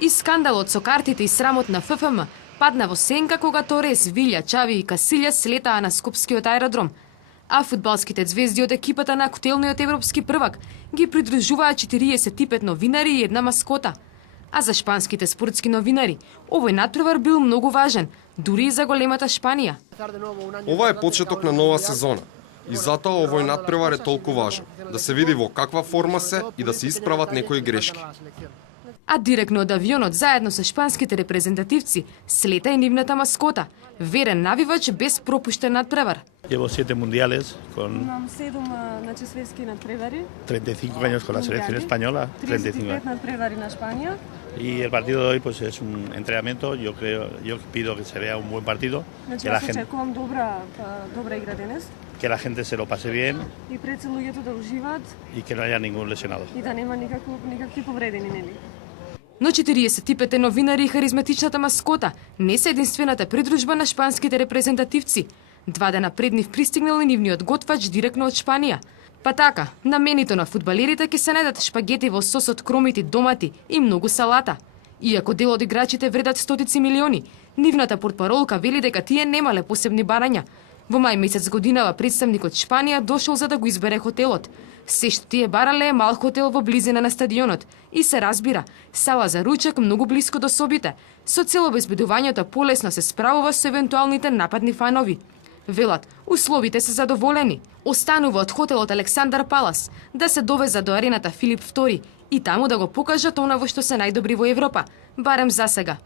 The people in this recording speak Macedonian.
И скандалот со картите и срамот на ФФМ падна во сенка кога Торес, Вилја, Чави и Касилја слетаа на Скопскиот аеродром. А фудбалските звезди од екипата на актуелниот европски првак ги придружуваа 45 новинари и една маскота. А за шпанските спортски новинари, овој натпревар бил многу важен, дури и за големата Шпанија. Ова е почеток на нова сезона. И затоа овој натпревар е толку важен. Да се види во каква форма се и да се исправат некои грешки. А директно од авионот, заедно со шпанските репрезентативци, слета и нивната маскота, верен навивач без пропуштен надпревар. Llevo 7 mundiales con Имам 7 светски надпревари. 35 años con la selección española, 35 35 надпревари на Шпанија. Y el partido de hoy pues es un entrenamiento, yo pido que se vea un buen partido, Значи, јас очекувам добра игра денес que la gente se lo pase bien и пред се луѓето да уживаат y que no haya ningún lesionado. и да нема никакви повредени, нели? Но 45 новинари и харизматичната маскота не се единствената придружба на шпанските репрезентативци. 2 дена пред нив пристигнал и нивниот готвач директно од Шпанија. Па така, на менито на фудбалерите ќе се најдат шпагети во сос од кромити, домати и многу салата. Иако дел од играчите вредат стотици милиони, нивната портпаролка вели дека тие немале посебни барања. Во мај месец годинава представникот Шпанија дошол за да го избере хотелот. Се што тие барале е мал хотел во близина на стадионот и се разбира, сала за ручек многу блиско до собите, со цел обезбедувањето полесно се справува со евентуалните нападни фанови. Велат, условите се задоволени. Останува од хотелот Александар Палас да се довеза до арената Филип II и таму да го покажат она во што се најдобри во Европа, барем за сега.